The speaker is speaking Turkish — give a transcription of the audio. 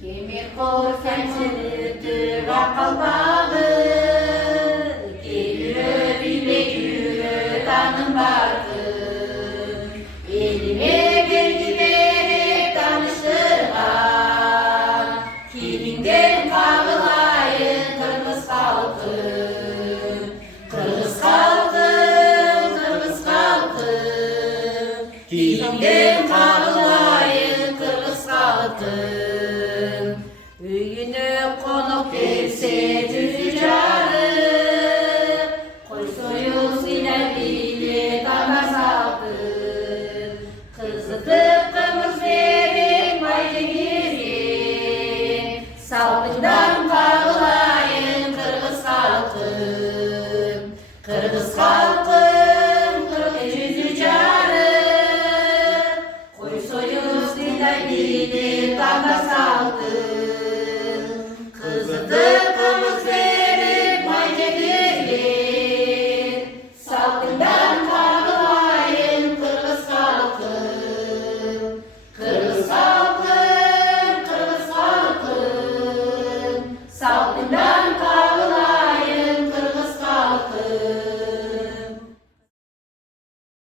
Kemir korsan çürütür akıl bağı, gelir bile yürü tanım barkı. Elime bilgi verip tanıştırgan, Kilinden kağılayın Kırgız halkım. Kırgız halkım, Kırgız halkım, Kilinden kağılayın Kırgız halkım. Üyüne konuk gelse cüzü carı, koy soyuz ilerliyle takas halkım. Kızıtıp kımız verin baylı girin, salkından kağılayın Kırgız halkım. Kırgız halkım, kırk cüzü carı, koy soyuz ilerliyle takas halkım. Kızıtıp kımız verip baylı girin, salkından kağılayın Kırgız halkım. Kırgız halkım, Kırgız halkım, salkından